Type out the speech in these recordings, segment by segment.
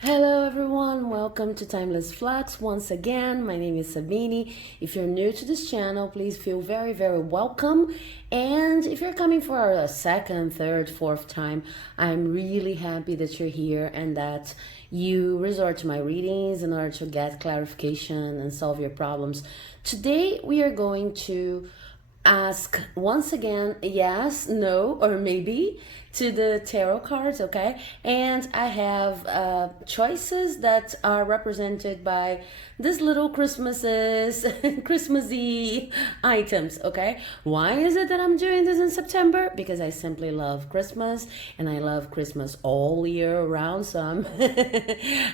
Hello everyone, welcome to Timeless Flux. Once again, my name is Sabine. If you're new to this channel, please feel very welcome. And if you're coming for a second, third, fourth time, I'm really happy that you're here and that you resort to my readings in order to get clarification and solve your problems. Today we are going to ask once again yes, no, or maybe to the tarot cards, okay? And I have choices that are represented by these little Christmassy items, okay? Why is it that I'm doing this in September? Because I simply love Christmas and I love Christmas all year round. So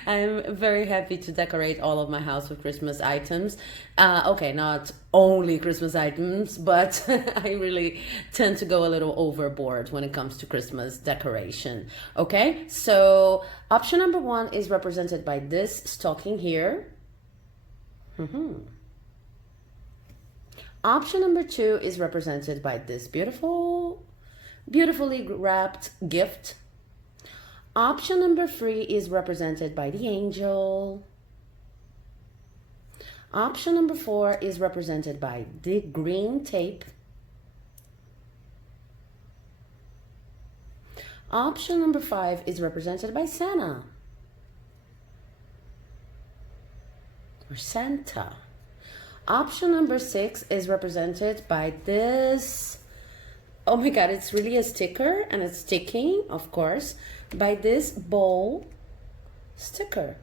I'm very happy to decorate all of my house with Christmas items. Okay, not only Christmas items, but I really tend to go a little overboard when it comes to Christmas decoration. Okay, so option number one is represented by this stocking here. Option number two is represented by this beautifully wrapped gift. Option number three is represented by the angel. Option number four is represented by the green tape. Option number five is represented by Santa. Or Santa. Option number six is represented by this, oh my god, it's really a sticker and it's sticking, of course, by this bowl sticker,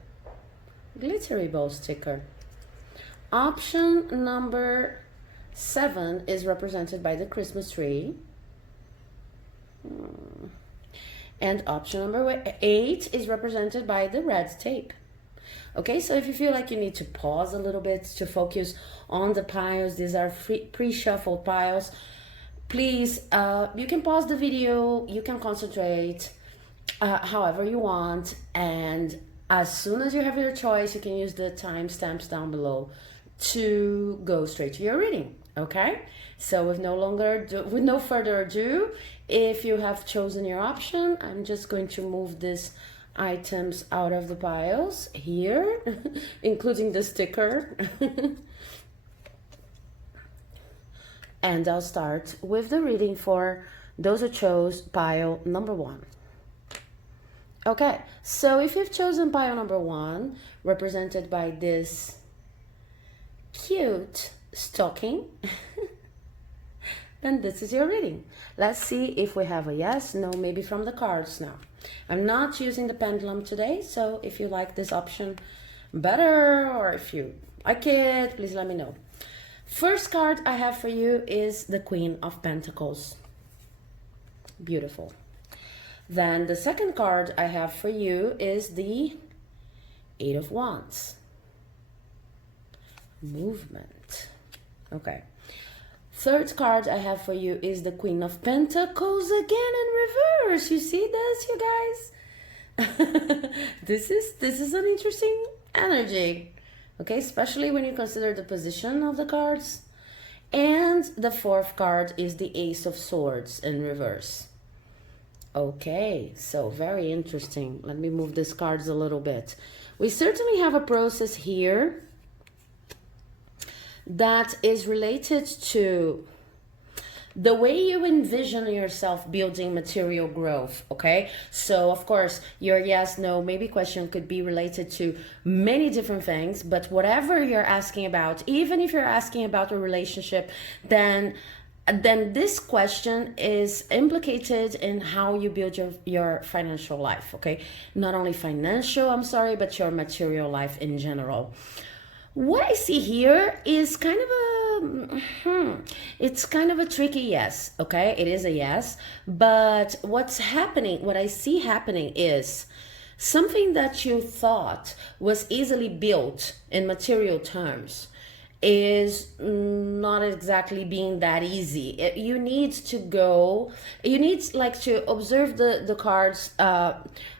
glittery bowl sticker. Option number seven is represented by the Christmas tree. And option number eight is represented by the red tape. Okay, so if you feel like you need to pause a little bit to focus on the piles, these are pre-shuffled piles, please, you can pause the video, you can concentrate however you want, and as soon as you have your choice, you can use the timestamps down below to go straight to your reading. Okay, so with no further ado, if you have chosen your option, I'm just going to move these items out of the piles here, including the sticker. And I'll start with the reading for those who chose pile number one. Okay, so if you've chosen pile number one, represented by this cute stocking, then this is your reading. Let's see if we have a yes, no, maybe from the cards now. I'm not using the pendulum today, so if you like this option better or if you like it, please let me know. First card I have for you is the Queen of Pentacles. Beautiful. Then the second card I have for you is the Eight of Wands. Movement. Okay. Third card I have for you is the Queen of Pentacles again in reverse. You see this, you guys? This is an interesting energy. Okay, especially when you consider the position of the cards. And the fourth card is the Ace of Swords in reverse. Okay, so very interesting. Let me move these cards a little bit. We certainly have a process here that is related to the way you envision yourself building material growth. Okay, so of course your yes, no, maybe question could be related to many different things, but whatever you're asking about, even if you're asking about a relationship, then this question is implicated in how you build your financial life. Okay, not only financial, I'm sorry, but your material life in general. What I see here is kind of it's kind of a tricky yes, okay? It is a yes, but what I see happening is something that you thought was easily built in material terms is not exactly being that easy. You need like to observe the cards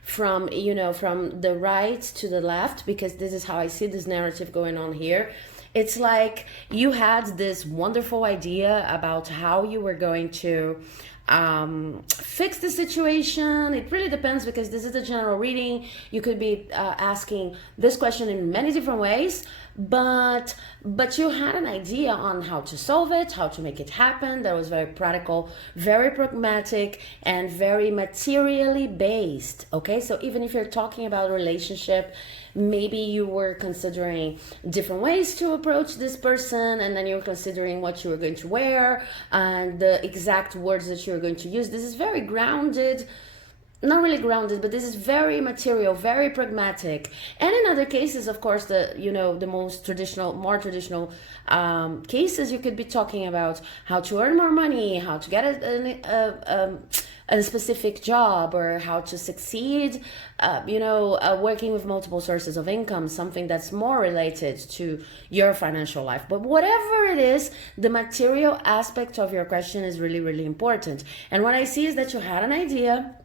from the right to the left, because this is how I see this narrative going on here. It's like you had this wonderful idea about how you were going to fix the situation. It really depends, because this is a general reading. You could be asking this question in many different ways, but you had an idea on how to solve it, how to make it happen. That was very practical, very pragmatic, and very materially based. Okay, so even if you're talking about a relationship, maybe you were considering different ways to approach this person, and then you're considering what you were going to wear and the exact words that you're going to use. This is very grounded, not really grounded, but this is very material, very pragmatic. And in other cases, of course, the most traditional, more traditional cases, you could be talking about how to earn more money, how to get a specific job, or how to succeed, working with multiple sources of income, something that's more related to your financial life. But whatever it is, the material aspect of your question is really, really important. And what I see is that you had an idea.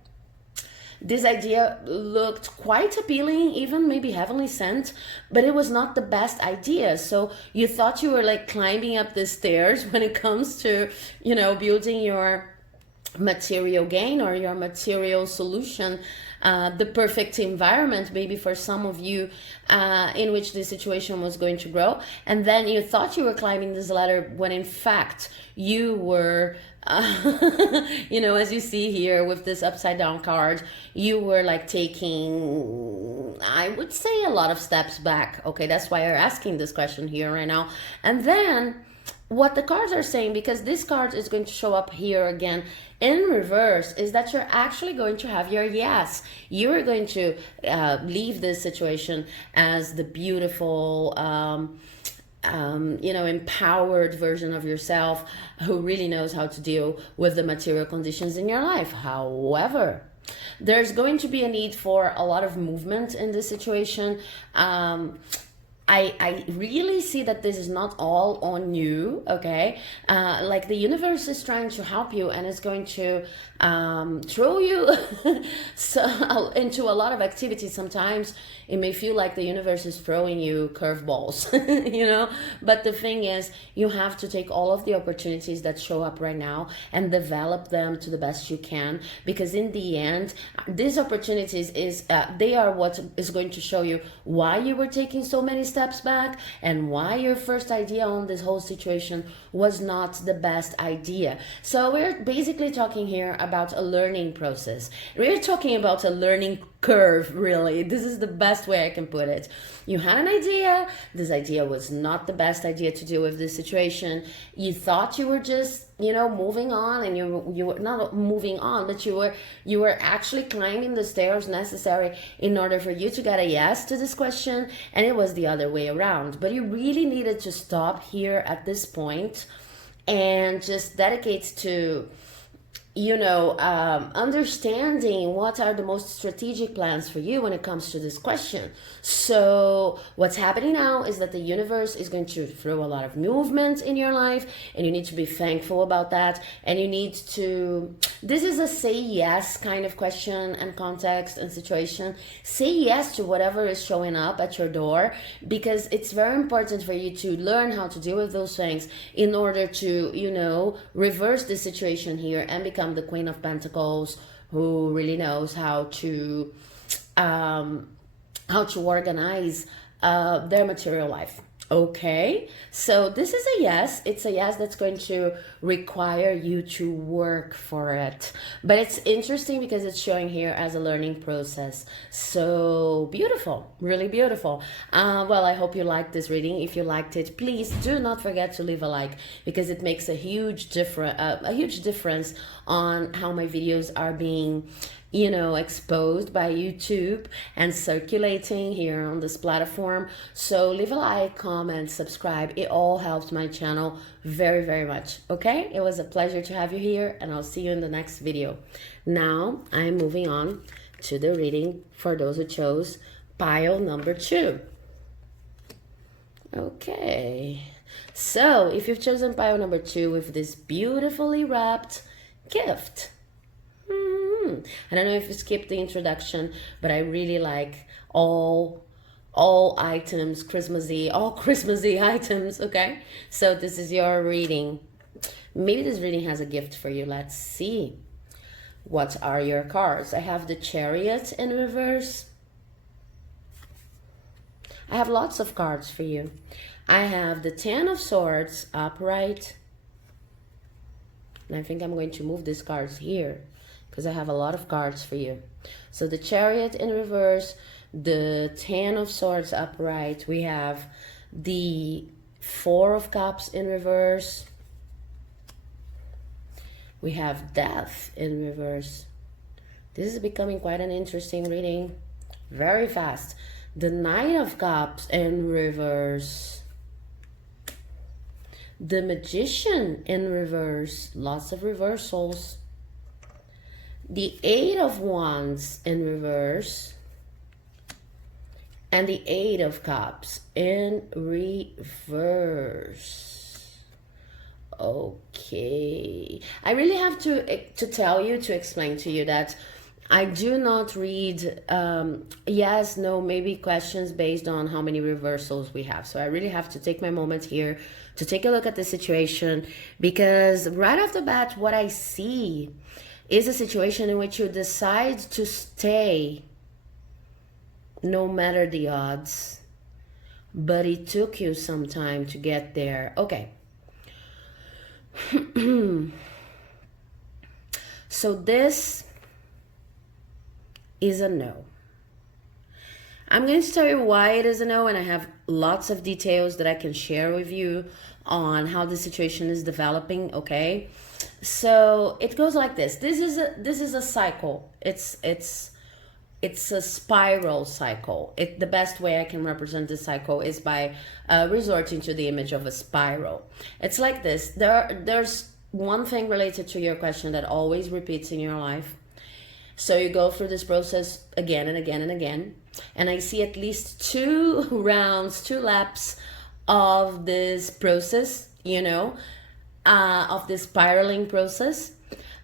This idea looked quite appealing, even maybe heavenly sent, but it was not the best idea. So you thought you were like climbing up the stairs when it comes to, building your material gain or your material solution, the perfect environment maybe for some of you in which the situation was going to grow. And then you thought you were climbing this ladder when in fact you were as you see here with this upside down card, you were like taking, I would say, a lot of steps back. Okay, that's why you're asking this question here right now. And then what the cards are saying, because this card is going to show up here again in reverse, is that you're actually going to have your yes. You're going to leave this situation as the beautiful empowered version of yourself who really knows how to deal with the material conditions in your life. However, there's going to be a need for a lot of movement in this situation. I really see that this is not all on you, okay? Like the universe is trying to help you, and it's going to throw you into a lot of activities. Sometimes it may feel like the universe is throwing you curveballs, but the thing is, you have to take all of the opportunities that show up right now and develop them to the best you can, because in the end, these opportunities they are what is going to show you why you were taking so many steps back and why your first idea on this whole situation was not the best idea. So we're basically talking here about a learning process. We're talking about a learning curve, really. This is the best way I can put it. You had an idea. This idea was not the best idea to deal with this situation. You thought you were just moving on, and you were not moving on, but you were actually climbing the stairs necessary in order for you to get a yes to this question, and it was the other way around. But you really needed to stop here at this point and just dedicate to understanding what are the most strategic plans for you when it comes to this question. So what's happening now is that the universe is going to throw a lot of movement in your life, and you need to be thankful about that. And you need to, this is a say yes kind of question and context and situation. Say yes to whatever is showing up at your door, because it's very important for you to learn how to deal with those things in order to, reverse the situation here and become the Queen of Pentacles, who really knows how to organize their material life. Okay, so this is a yes. It's a yes that's going to require you to work for it. But it's interesting because it's showing here as a learning process. So beautiful, really beautiful. Well, I hope you liked this reading. If you liked it, please do not forget to leave a like, because it makes a huge difference on how my videos are being exposed by YouTube and circulating here on this platform. So leave a like, comment, subscribe. It all helps my channel very, very much. Okay, it was a pleasure to have you here, and I'll see you in the next video. Now I'm moving on to the reading for those who chose pile number 2. Okay, so if you've chosen pile number 2 with this beautifully wrapped gift, I don't know if you skipped the introduction, but I really like all items, all Christmassy items, okay? So this is your reading. Maybe this reading has a gift for you. Let's see. What are your cards? I have the Chariot in reverse. I have lots of cards for you. I have the Ten of Swords upright. And I think I'm going to move these cards here because I have a lot of cards for you. So the Chariot in reverse, the Ten of Swords upright. We have the Four of Cups in reverse. We have Death in reverse. This is becoming quite an interesting reading. Very fast. The Knight of Cups in reverse. The Magician in reverse. Lots of reversals. The Eight of Wands in reverse. And the Eight of Cups in reverse. Okay, I really have to tell you, to explain to you that I do not read yes, no, maybe questions based on how many reversals we have. So I really have to take my moment here to take a look at the situation, because right off the bat, what I see is a situation in which you decide to stay no matter the odds, but it took you some time to get there. Okay. So this is a no. I'm going to tell you why it is a no, and I have lots of details that I can share with you on how the situation is developing. Okay, so it goes like this. This is a cycle. It's a spiral cycle. The best way I can represent this cycle is by resorting to the image of a spiral. It's like this. There's one thing related to your question that always repeats in your life. So you go through this process again and again and again. And I see at least 2 rounds, 2 laps of this process, of this spiraling process.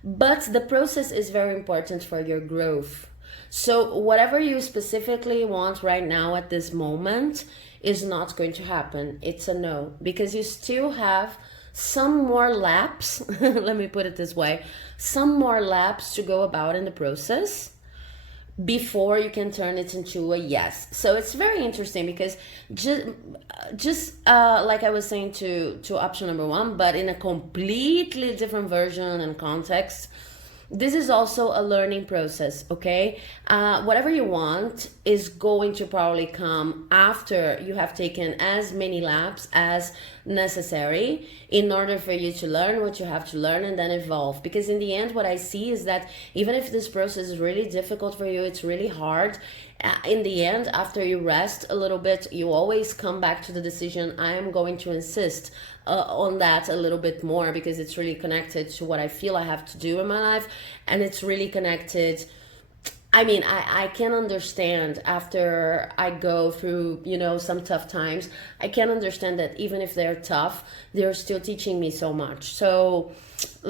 But the process is very important for your growth. So whatever you specifically want right now at this moment is not going to happen. It's a no, because you still have some more laps, let me put it this way, some more laps to go about in the process before you can turn it into a yes. So it's very interesting because just like I was saying to option number 1, but in a completely different version and context, this is also a learning process, okay? Whatever you want is going to probably come after you have taken as many laps as necessary in order for you to learn what you have to learn and then evolve. Because in the end, what I see is that even if this process is really difficult for you, it's really hard, in the end, after you rest a little bit, you always come back to the decision, I am going to insist on that a little bit more, because it's really connected to what I feel I have to do in my life. And it's really connected. I mean, I can understand after I go through, some tough times, I can understand that even if they're tough, they're still teaching me so much. So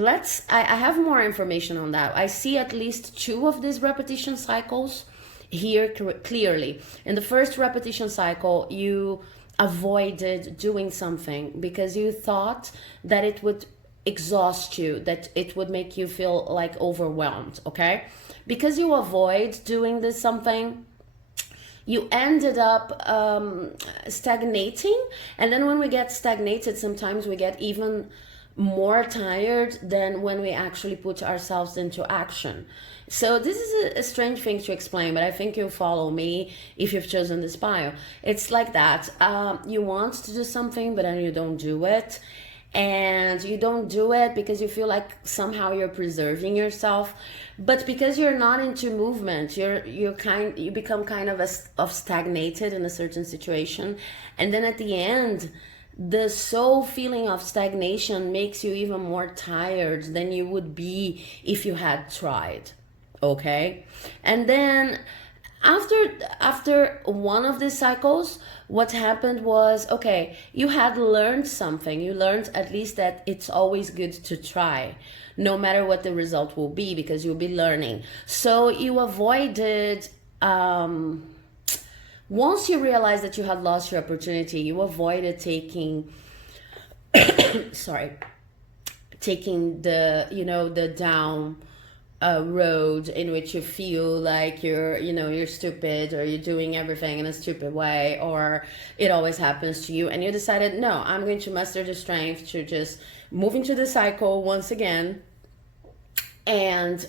I have more information on that. I see at least 2 of these repetition cycles here clearly. In the first repetition cycle, you avoided doing something because you thought that it would exhaust you, that it would make you feel like overwhelmed, okay? Because you avoid doing this something, you ended up stagnating. And then when we get stagnated, sometimes we get even more tired than when we actually put ourselves into action. So this is a strange thing to explain, but I think you'll follow me if you've chosen this bio. It's like that. You want to do something, but then you don't do it. And you don't do it because you feel like somehow you're preserving yourself. But because you're not into movement, you become kind of stagnated in a certain situation. And then at the end, the sole feeling of stagnation makes you even more tired than you would be if you had tried. Okay? And then after one of these cycles, what happened was, okay, you had learned something. You learned at least that it's always good to try, no matter what the result will be, because you'll be learning. So you avoided, once you realized that you had lost your opportunity, you avoided taking, sorry, taking the, you know, the down road in which you feel like you're, you know, you're stupid, or you're doing everything in a stupid way, or it always happens to you, and you decided, no, I'm going to muster the strength to just move into the cycle once again, and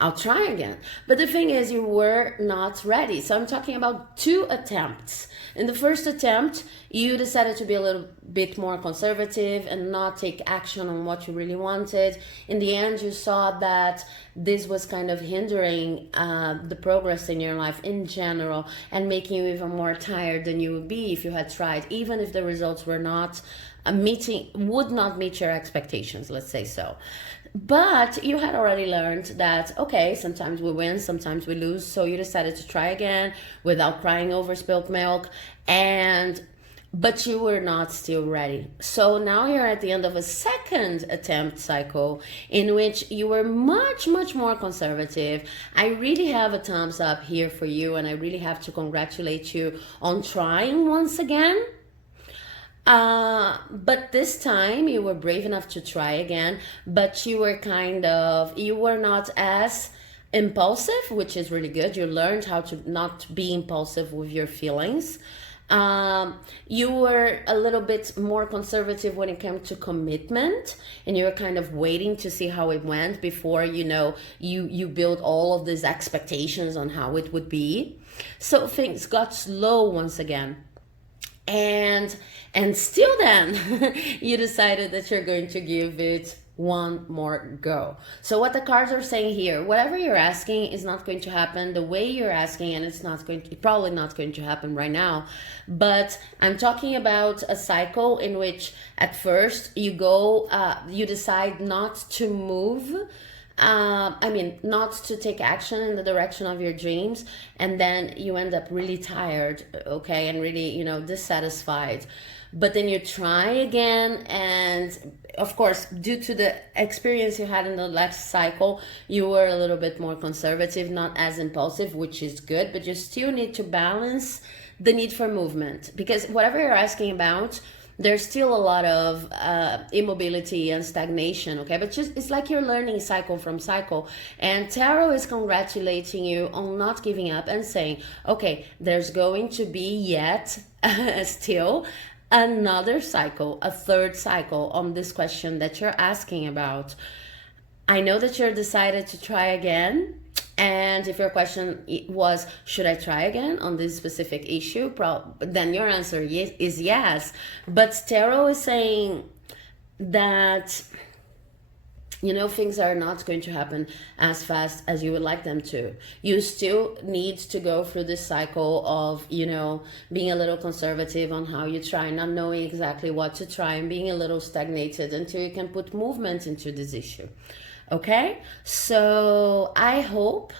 I'll try again. But the thing is, you were not ready. So I'm talking about 2 attempts. In the first attempt, you decided to be a little bit more conservative and not take action on what you really wanted. In the end, you saw that this was kind of hindering the progress in your life in general, and making you even more tired than you would be if you had tried, even if the results were not would not meet your expectations, let's say so. But you had already learned that, okay, sometimes we win, sometimes we lose. So you decided to try again without crying over spilled milk. But you were not still ready. So now you're at the end of a second attempt cycle in which you were much, much more conservative. I really have a thumbs up here for you, and I really have to congratulate you on trying once again. But this time you were brave enough to try again, but you were not as impulsive, which is really good. You learned how to not be impulsive with your feelings. You were a little bit more conservative when it came to commitment, and you were kind of waiting to see how it went before, you know, you build all of these expectations on how it would be. So things got slow once again. And still then, you decided that you're going to give it one more go. So what the cards are saying here, whatever you're asking is not going to happen the way you're asking, and it's probably not going to happen right now. But I'm talking about a cycle in which at first you decide not to move, not to take action in the direction of your dreams, and then you end up really tired, okay, and really, you know, dissatisfied. But then you try again, and of course, due to the experience you had in the last cycle, you were a little bit more conservative, not as impulsive, which is good, but you still need to balance the need for movement, because whatever you're asking about, there's still a lot of immobility and stagnation, okay? But it's like you're learning cycle from cycle. And Tarot is congratulating you on not giving up and saying, okay, there's going to be yet still another cycle, a third cycle on this question that you're asking about. I know that you're decided to try again. And if your question was, should I try again on this specific issue? Then your answer is yes. But Tarot is saying that, you know, things are not going to happen as fast as you would like them to. You still need to go through this cycle of, you know, being a little conservative on how you try, not knowing exactly what to try, and being a little stagnated until you can put movement into this issue. Okay, so I hope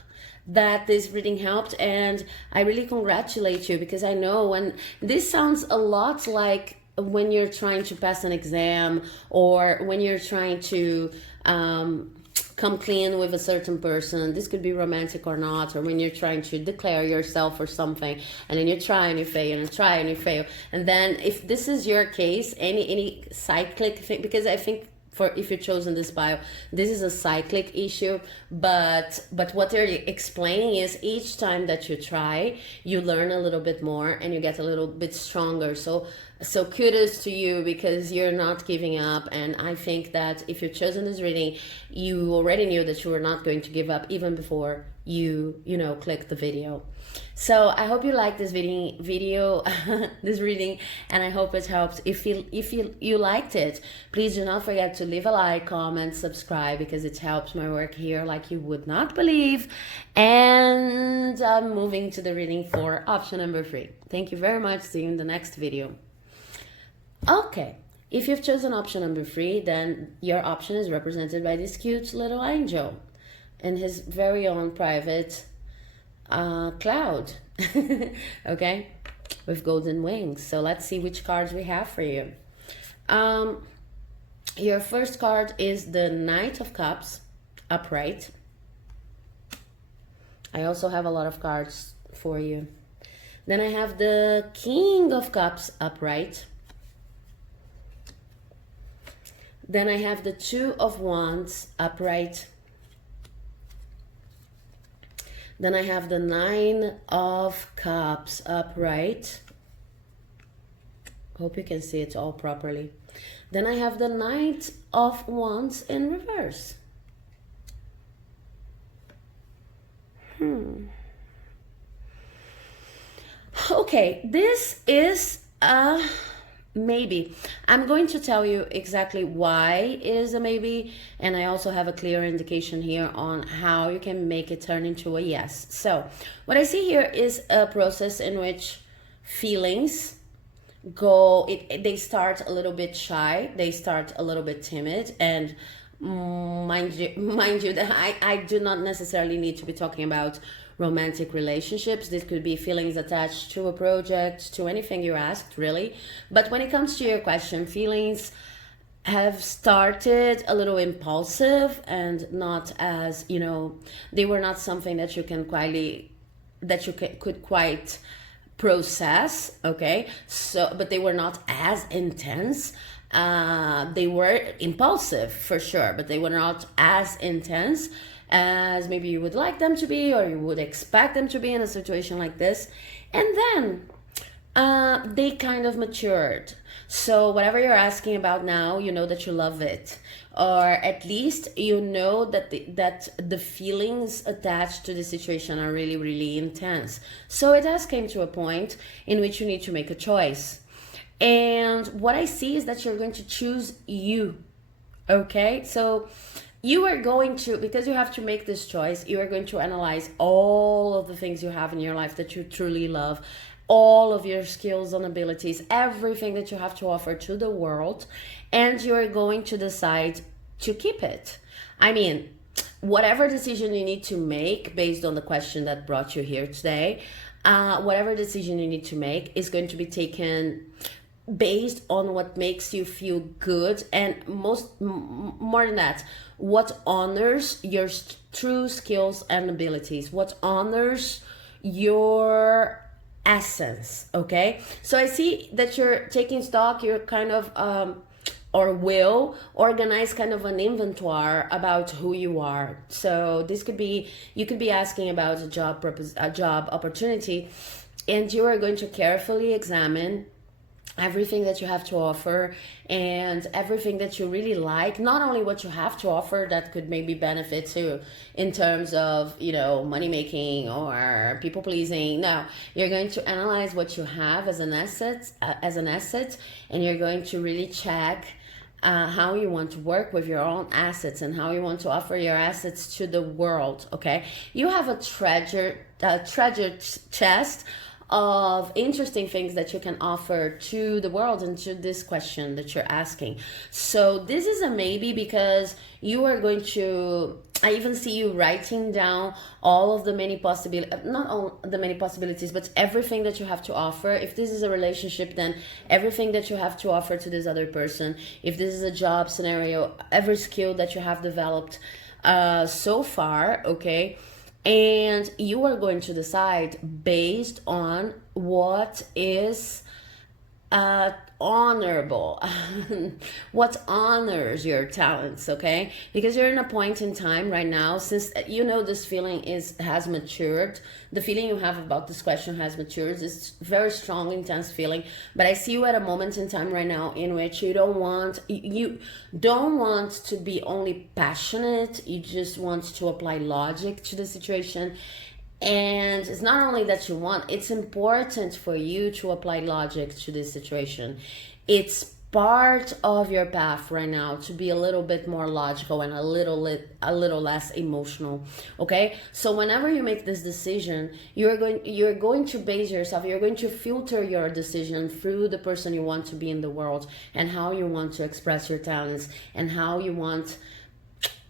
that this reading helped, and I really congratulate you, because I know when this sounds a lot like when you're trying to pass an exam, or when you're trying to come clean with a certain person. This could be romantic or not, or when you're trying to declare yourself for something, and then you try and you fail, and you try and you fail. And then if this is your case, any cyclic thing, because I think if you've chosen this bio, this is a cyclic issue, but what they're explaining is each time that you try, you learn a little bit more and you get a little bit stronger. So kudos to you, because you're not giving up. And I think that if you've chosen this reading, you already knew that you were not going to give up even before you click the video. So I hope you like this video this reading, and I hope it helped. If you liked it, please do not forget to leave a like, comment, subscribe, because it helps my work here like you would not believe. And I'm moving to the reading for option number 3. Thank you very much. See you in the next video. Okay, if you've chosen option number 3, then your option is represented by this cute little angel and his very own private cloud, okay, with golden wings. So let's see which cards we have for you. Your first card is the Knight of Cups, upright. I also have a lot of cards for you. Then I have the King of Cups, upright. Then I have the Two of Wands upright. Then I have the Nine of Cups upright. Hope you can see it all properly. Then I have the Knight of Wands in reverse. Okay, this is a maybe. I'm going to tell you exactly why it is a maybe, and I also have a clear indication here on how you can make it turn into a yes. So what I see here is a process in which feelings they start a little bit shy, they start a little bit timid, and mind you that I do not necessarily need to be talking about romantic relationships. This could be feelings attached to a project, to anything you asked, really. But when it comes to your question, feelings have started a little impulsive and not as, they were not something that you can could quite process, okay? So, but they were not as intense. They were impulsive for sure, but they were not as intense as maybe you would like them to be, or you would expect them to be in a situation like this. And then they kind of matured. So whatever you're asking about now, you know that you love it, or at least you know that the feelings attached to the situation are really, really intense. So it has came to a point in which you need to make a choice. And what I see is that you're going to choose you, okay? So you are going to, because you have to make this choice, you are going to analyze all of the things you have in your life that you truly love, all of your skills and abilities, everything that you have to offer to the world, and you are going to decide to keep it. I mean, whatever decision you need to make based on the question that brought you here today, whatever decision you need to make is going to be taken based on what makes you feel good, and more than that, what honors your true skills and abilities, what honors your essence, okay? So I see that you're taking stock, you're kind of or will organize kind of an inventory about who you are. So this could be, you could be asking about a job opportunity, and you are going to carefully examine everything that you have to offer and everything that you really like, not only what you have to offer that could maybe benefit you in terms of, money making or people pleasing. No, you're going to analyze what you have as an asset, and you're going to really check how you want to work with your own assets and how you want to offer your assets to the world, okay? You have a treasure chest of interesting things that you can offer to the world and to this question that you're asking. So this is a maybe, because you are going to, I even see you writing down all of the many possibilities, not all the many possibilities, but everything that you have to offer. If this is a relationship, then everything that you have to offer to this other person. If this is a job scenario, every skill that you have developed so far, okay? And you are going to decide based on what is honorable, what honors your talents, okay? Because you're in a point in time right now, since this feeling has matured. The feeling you have about this question has matured. It's very strong, intense feeling. But I see you at a moment in time right now in which you don't want to be only passionate. You just want to apply logic to the situation. And it's not only that you want, it's important for you to apply logic to this situation. It's part of your path right now to be a little bit more logical and a little less emotional, okay? So whenever you make this decision, you're going to base yourself, you're going to filter your decision through the person you want to be in the world and how you want to express your talents and how you want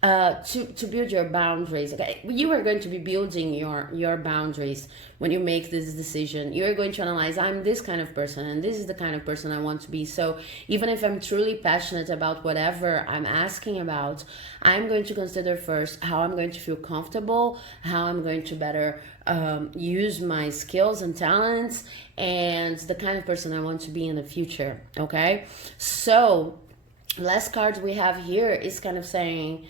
to build your boundaries, okay? You are going to be building your boundaries when you make this decision. You're going to analyze, I'm this kind of person and this is the kind of person I want to be. So even if I'm truly passionate about whatever I'm asking about, I'm going to consider first how I'm going to feel comfortable, how I'm going to better use my skills and talents, and the kind of person I want to be in the future, okay? So last card we have here is kind of saying,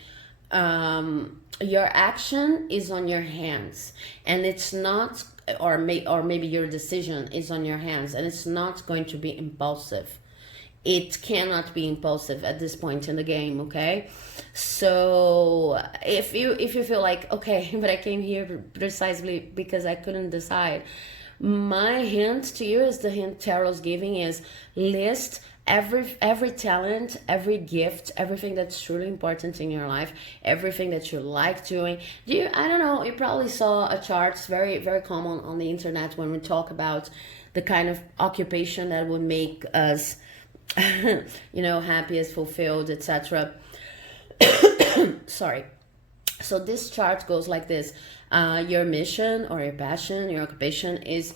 your action is on your hands, and it's not, or maybe your decision is on your hands, and it's not going to be impulsive. It cannot be impulsive at this point in the game, okay? So if you feel like, okay, but I came here precisely because I couldn't decide, my hint to you is the hint Tarot's giving is list every talent, every gift, everything that's truly important in your life, everything that you like doing. I don't know, you probably saw a chart. It's very, very common on the internet when we talk about the kind of occupation that would make us happiest, fulfilled, etc. Sorry. So this chart goes like this. Your mission or your passion, your occupation is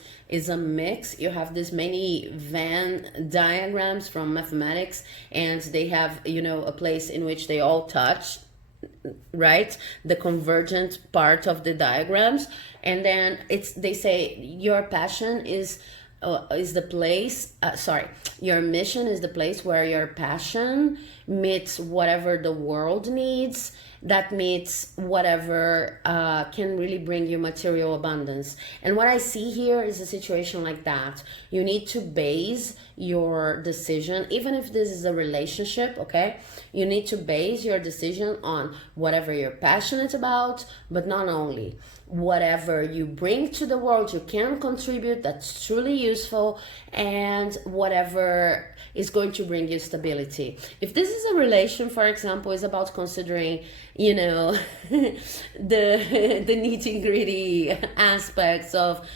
a mix. You have this many Venn diagrams from mathematics, and they have, a place in which they all touch, right? The convergent part of the diagrams. And then they say your passion is the place, your mission is the place where your passion meets whatever the world needs, that meets whatever can really bring you material abundance. And what I see here is a situation like that. You need to base your decision, even if this is a relationship, okay? You need to base your decision on whatever you're passionate about, but not only. Whatever you bring to the world, you can contribute, that's truly useful, and whatever is going to bring you stability. If this is a relation, for example, is about considering, the nitty-gritty aspects of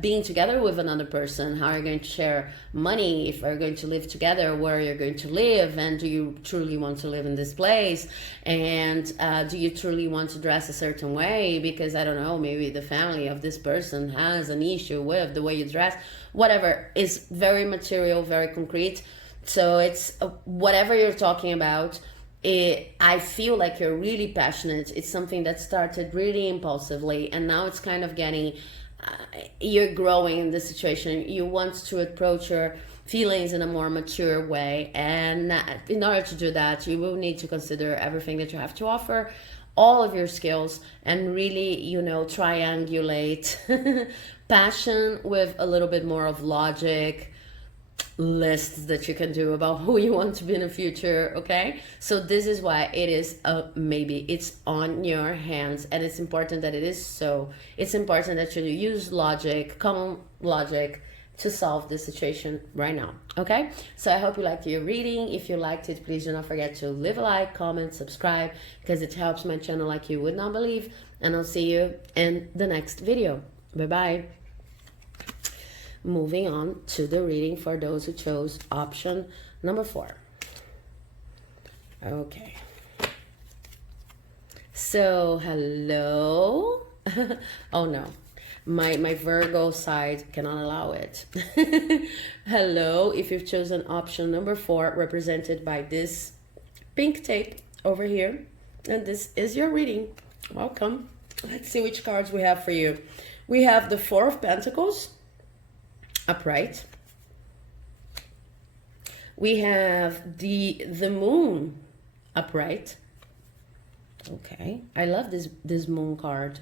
being together with another person, how you're going to share money, if you're going to live together, where you're going to live, and do you truly want to live in this place, and do you truly want to dress a certain way because, I don't know, maybe the family of this person has an issue with the way you dress. Whatever is very material, very concrete. So it's whatever you're talking about. I feel like you're really passionate. It's something that started really impulsively, and now it's kind of getting, you're growing in the situation. You want to approach your feelings in a more mature way, and in order to do that, you will need to consider everything that you have to offer, all of your skills, and really, triangulate passion with a little bit more of logic, lists that you can do about who you want to be in the future, okay? So this is why it is maybe it's on your hands, and it's important that it is so. It's important that you use logic, common logic, to solve this situation right now, okay? So I hope you liked your reading. If you liked it, please do not forget to leave a like, comment, subscribe, because it helps my channel like you would not believe. And I'll see you in the next video. Bye-bye. Moving on to the reading for those who chose option number 4. Okay. So, hello. Oh no, my Virgo side cannot allow it. Hello, if you've chosen option number 4, represented by this pink tape over here, and this is your reading. Welcome. Let's see which cards we have for you. We have the 4 of Pentacles, upright. We have the moon, upright. Okay, I love this moon card,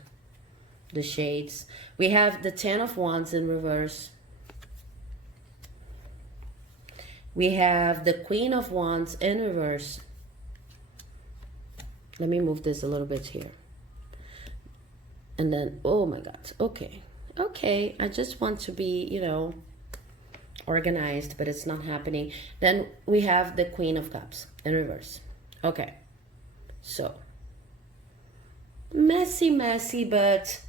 the shades. We have the 10 of Wands in reverse. We have the Queen of Wands in reverse. Let me move this a little bit here. And then, oh my God, okay. Okay, I just want to be, organized, but it's not happening. Then we have the Queen of Cups in reverse. Okay, so messy, but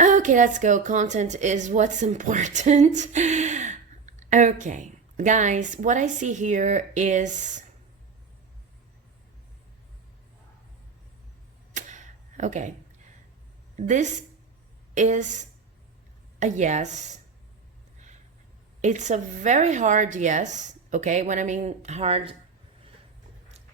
okay, let's go. Content is what's important. Okay, guys, what I see here is, okay, this is a yes. It's a very hard yes, okay? When I mean hard,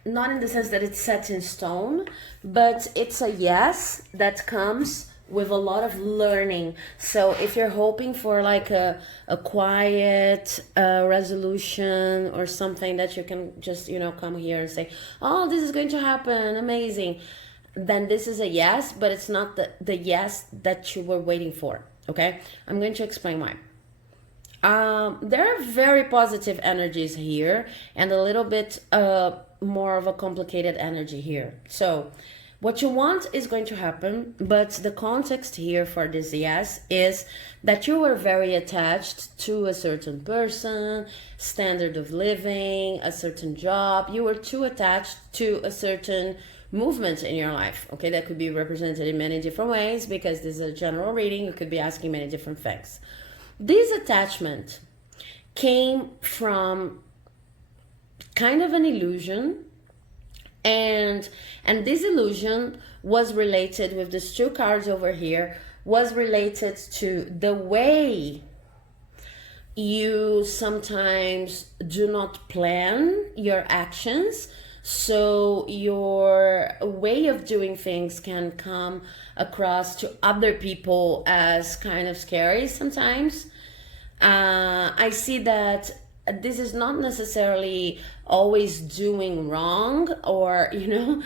not in the sense that it's set in stone, but it's a yes that comes with a lot of learning. So if you're hoping for like a quiet resolution or something that you can just, you know, come here and say, oh, this is going to happen, amazing, then this is a yes, but it's not the yes that you were waiting for. Okay, I'm going to explain why. There are very positive energies here and a little bit more of a complicated energy here. So what you want is going to happen, but the context here for this yes is that you were very attached to a certain person, standard of living, a certain job. You were too attached to a certain movement in your life. Okay, that could be represented in many different ways because this is a general reading. You could be asking many different things. This attachment came from kind of an illusion, and this illusion was related with these two cards over here, was related to the way you sometimes do not plan your actions. So your way of doing things can come across to other people as kind of scary sometimes. I see that this is not necessarily always doing wrong, or, you know,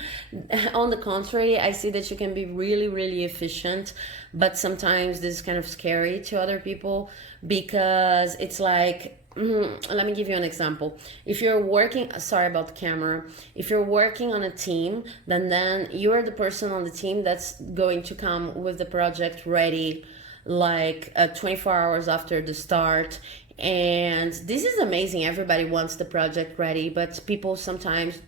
on the contrary, I see that you can be really, really efficient, but sometimes this is kind of scary to other people because it's like, let me give you an example. If you're working, sorry about the camera, if you're working on a team, then you're the person on the team that's going to come with the project ready like 24 hours after the start. And this is amazing. Everybody wants the project ready, but people sometimes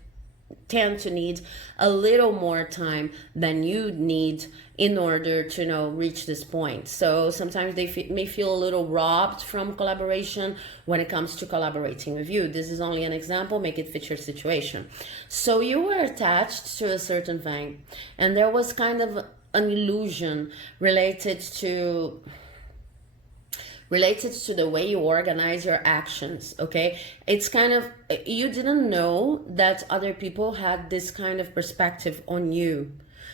tend to need a little more time than you need in order to, you know, reach this point. So sometimes they may feel a little robbed from collaboration when it comes to collaborating with you. This is only an example, make it fit your situation. So you were attached to a certain thing, and there was kind of an illusion related to the way you organize your actions. Okay, it's kind of, you didn't know that other people had this kind of perspective on you,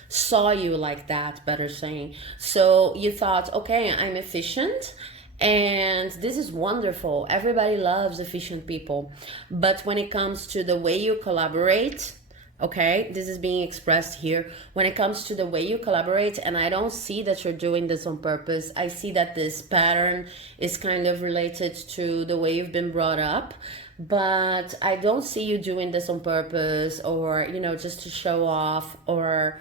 saw you like that, better saying. So you thought, okay, I'm efficient and this is wonderful, everybody loves efficient people. But when it comes to the way you collaborate, okay, this is being expressed here, when it comes to the way you collaborate, and I don't see that you're doing this on purpose. I see that this pattern is kind of related to the way you've been brought up, but I don't see you doing this on purpose, or, you know, just to show off, or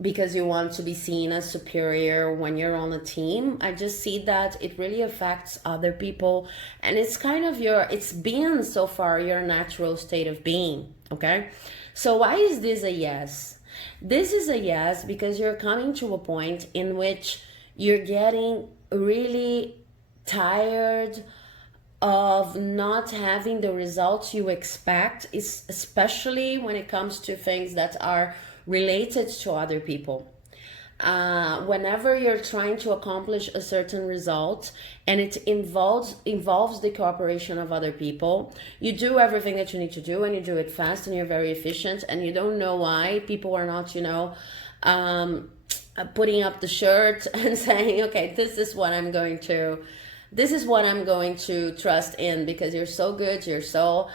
because you want to be seen as superior when you're on a team. I just see that it really affects other people, and it's kind of it's been so far your natural state of being. Okay, so why is this a yes? This is a yes because you're coming to a point in which you're getting really tired of not having the results you expect, especially when it comes to things that are related to other people. Whenever you're trying to accomplish a certain result and it involves the cooperation of other people, you do everything that you need to do, and you do it fast, and you're very efficient, and you don't know why people are not, you know, putting up the shirt and saying, okay, this is what I'm going to trust in, because you're so good, you're so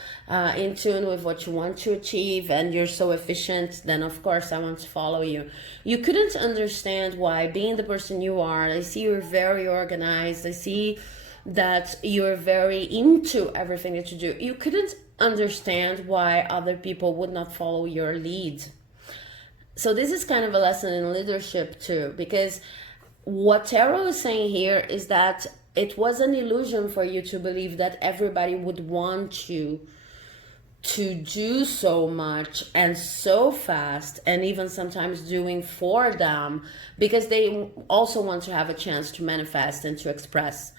in tune with what you want to achieve, and you're so efficient, then of course I want to follow you. You couldn't understand why, being the person you are, I see you're very organized, I see that you're very into everything that you do. You couldn't understand why other people would not follow your lead. So this is kind of a lesson in leadership too, because what Tarot is saying here is that it was an illusion for you to believe that everybody would want you to do so much and so fast, and even sometimes doing for them, because they also want to have a chance to manifest and to express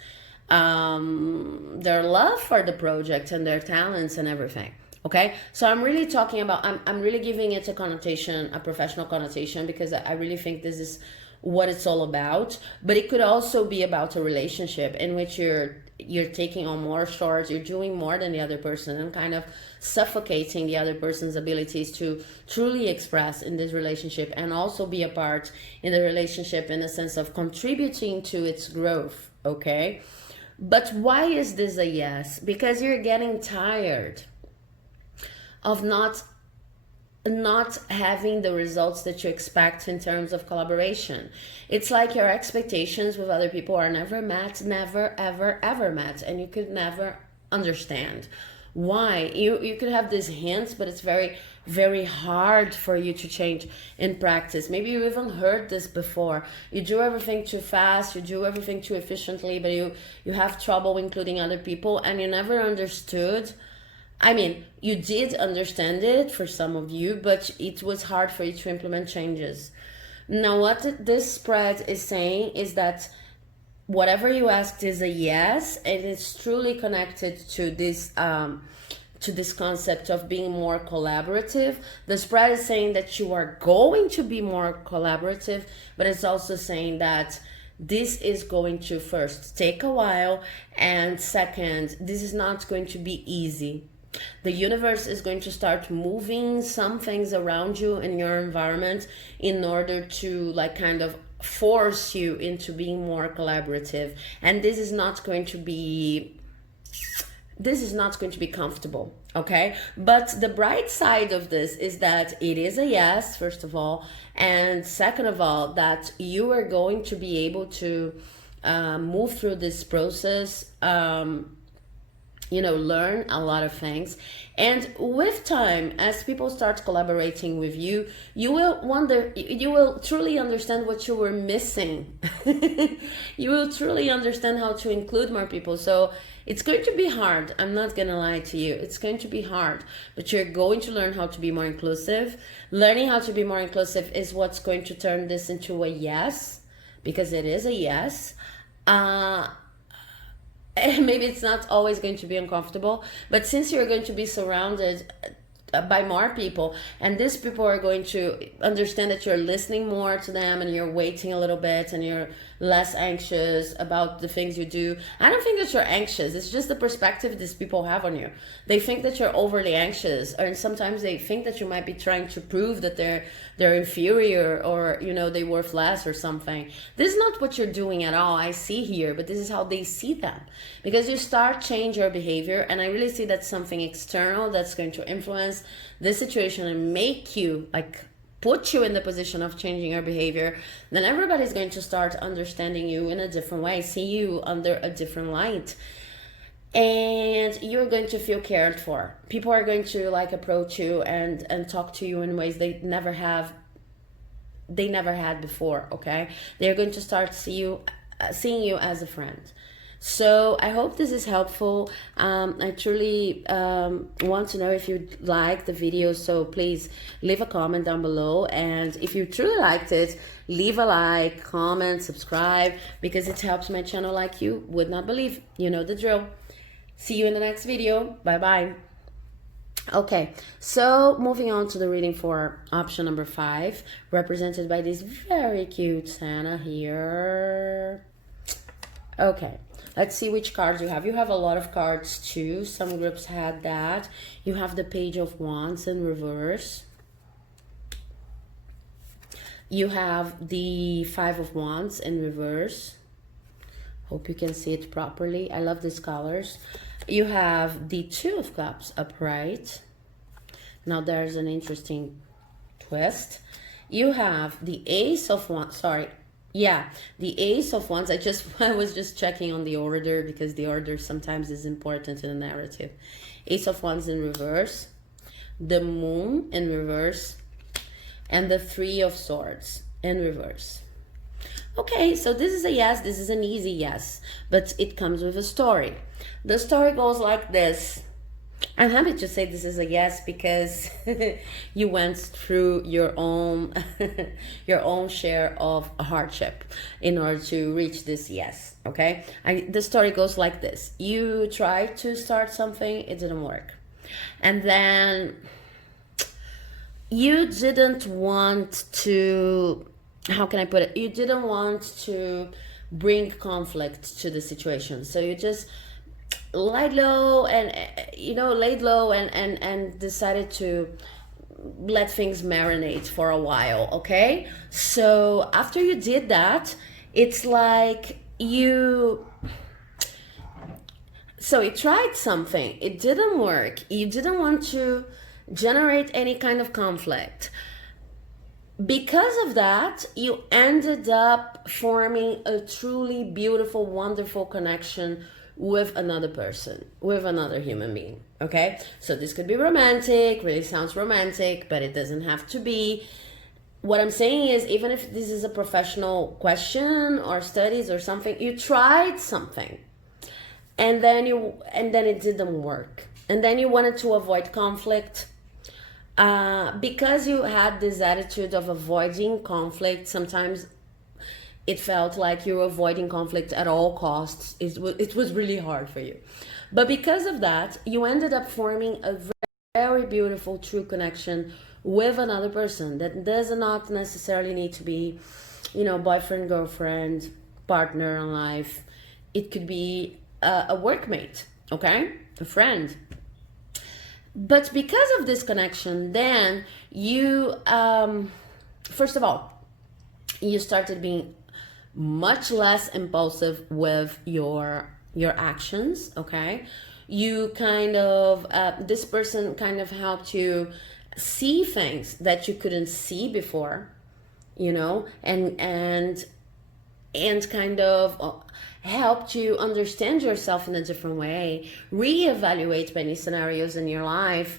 their love for the project and their talents and everything. Okay, so I'm really talking about, I'm really giving it a connotation, a professional connotation, because I really think this is what it's all about. But it could also be about a relationship in which you're you're taking on more chores, you're doing more than the other person, and kind of suffocating the other person's abilities to truly express in this relationship and also be a part in the relationship in a sense of contributing to its growth, okay? But why is this a yes? Because you're getting tired of not having the results that you expect in terms of collaboration. It's like your expectations with other people are never met, never, ever, ever met, and you could never understand why. You could have these hints, but it's very, very hard for you to change in practice. Maybe you even heard this before. You do everything too fast, you do everything too efficiently, but you have trouble including other people, and you never understood. I mean, you did understand it for some of you, but it was hard for you to implement changes. Now, what this spread is saying is that whatever you asked is a yes, and it's truly connected to this concept of being more collaborative. The spread is saying that you are going to be more collaborative, but it's also saying that this is going to first take a while, and second, this is not going to be easy. The universe is going to start moving some things around you in your environment in order to like kind of force you into being more collaborative, and this is not going to be comfortable, okay? But the bright side of this is that it is a yes, first of all, and second of all, that you are going to be able to move through this process, learn a lot of things. And with time, as people start collaborating with you, you will truly understand what you were missing. You will truly understand how to include more people. So it's going to be hard. I'm not going to lie to you. It's going to be hard, but you're going to learn how to be more inclusive. Learning how to be more inclusive is what's going to turn this into a yes, because it is a yes. Maybe it's not always going to be uncomfortable, but since you're going to be surrounded by more people, and these people are going to understand that you're listening more to them, and you're waiting a little bit, and you're less anxious about the things you do. I don't think that you're anxious. It's just the perspective these people have on you. They think that you're overly anxious, and sometimes they think that you might be trying to prove that they're inferior, or they worth less or something. This is not what you're doing at all. I see here, but this is how they see them, because you start change your behavior, and I really see that's something external that's going to influence this situation and make you put you in the position of changing your behavior. Then everybody's going to start understanding you in a different way, see you under a different light, and you're going to feel cared for. People are going to approach you and talk to you in ways they never had before, okay? They're going to start seeing you as a friend. So I hope this is helpful. I truly want to know if you like the video, so please leave a comment down below, and if you truly liked it, leave a like, comment, subscribe, because it helps my channel like you would not believe. You know the drill. See you in the next video. Bye bye. Okay, so moving on to the reading for option number 5, represented by this very cute Santa here. Okay, let's see which cards you have. You have a lot of cards too. Some groups had that. You have the Page of Wands in reverse. You have the 5 of Wands in reverse. Hope you can see it properly. I love these colors. You have the 2 of Cups upright. Now there's an interesting twist. You have the Ace of Wands. The Ace of Wands. I was just checking on the order, because the order sometimes is important in a narrative. Ace of Wands in reverse, the Moon in reverse, and the 3 of Swords in reverse. Okay, so this is a yes. This is an easy yes, but it comes with a story. The story goes like this. I'm happy to say this is a yes, because you went through your own share of hardship in order to reach this yes, okay? The story goes like this. You tried to start something, it didn't work. And then you didn't want to, how can I put it? You didn't want to bring conflict to the situation. So you just laid low and laid low and decided to let things marinate for a while. Okay, so after you did that, it's like you tried something, it didn't work, you didn't want to generate any kind of conflict. Because of that, you ended up forming a truly beautiful, wonderful connection with another person, with another human being. Okay, so this could be romantic, really sounds romantic, but it doesn't have to be. What I'm saying is, even if this is a professional question or studies or something, you tried something and then it didn't work, and then you wanted to avoid conflict. Because you had this attitude of avoiding conflict, sometimes it felt like you were avoiding conflict at all costs. It was really hard for you. But because of that, you ended up forming a very beautiful, true connection with another person that does not necessarily need to be, boyfriend, girlfriend, partner in life. It could be a workmate, okay? A friend. But because of this connection, then you, first of all, you started being much less impulsive with your actions, okay? You kind of, this person kind of helped you see things that you couldn't see before, and kind of helped you understand yourself in a different way, reevaluate many scenarios in your life.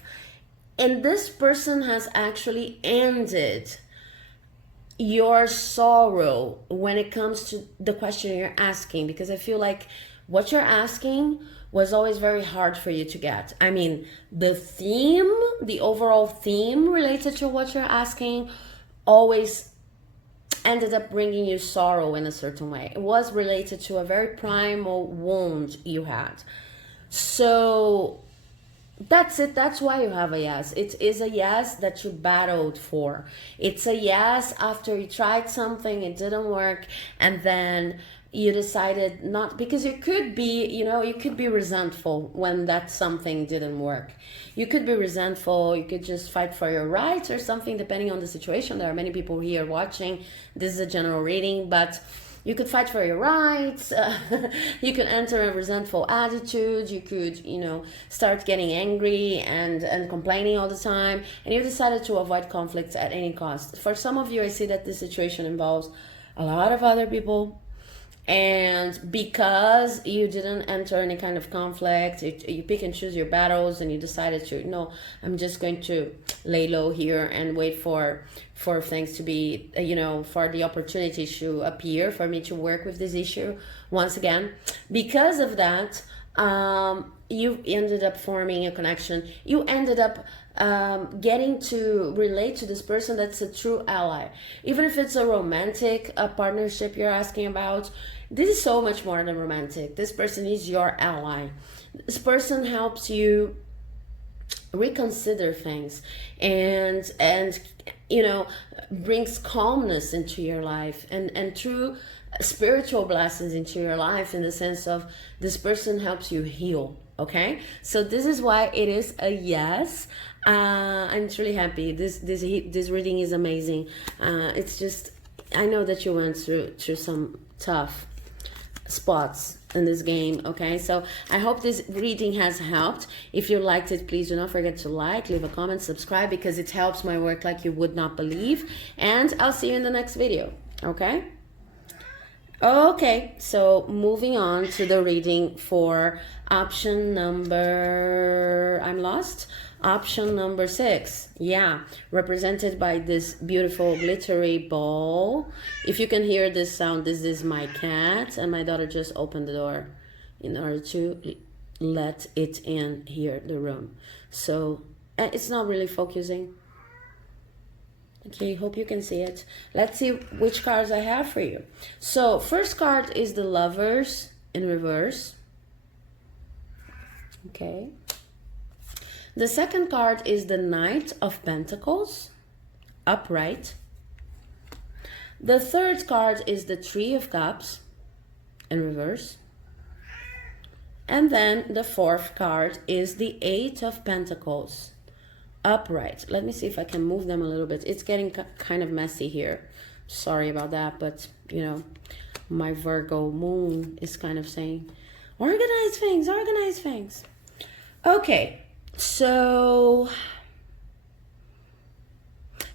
And this person has actually ended your sorrow when it comes to the question you're asking, because I feel like what you're asking was always very hard for you to get. I mean, the overall theme related to what you're asking always ended up bringing you sorrow in a certain way. It was related to a very primal wound you had. So that's it. That's why you have a yes. It is a yes that you battled for. It's a yes after you tried something, it didn't work, and then you decided not, because you could be, you could be resentful when that something didn't work. You could be resentful, you could just fight for your rights or something, depending on the situation. There are many people here watching. This is a general reading, but you could fight for your rights. You could enter a resentful attitude. You could, start getting angry and complaining all the time. And you decided to avoid conflicts at any cost. For some of you, I see that this situation involves a lot of other people. And because you didn't enter any kind of conflict, you pick and choose your battles, and you decided to, no, I'm just going to lay low here and wait for things to be, for the opportunity to appear, for me to work with this issue once again. Because of that, you ended up forming a connection. You ended up getting to relate to this person that's a true ally. Even if it's a romantic partnership you're asking about, this is so much more than romantic. This person is your ally. This person helps you reconsider things and brings calmness into your life and true spiritual blessings into your life, in the sense of this person helps you heal. Okay, so this is why it is a yes. I'm truly happy. This reading is amazing. It's just, I know that you went through some tough spots in this game. Okay, so I hope this reading has helped. If you liked it, please do not forget to like, leave a comment, subscribe, because it helps my work like you would not believe. And I'll see you in the next video. Okay, so moving on to the reading for option number, I'm lost, option number 6. Yeah, represented by this beautiful glittery ball. If you can hear this sound, this is my cat, and my daughter just opened the door in order to let it in here, the room. So it's not really focusing. Okay, hope you can see it. Let's see which cards I have for you. So first card is the Lovers in reverse. Okay. The second card is the Knight of Pentacles, upright. The third card is the Three of Cups in reverse. And then the fourth card is the Eight of Pentacles, upright. Let me see if I can move them a little bit. It's getting kind of messy here. Sorry about that, but you know, my Virgo moon is kind of saying, organize things, organize things. Okay, so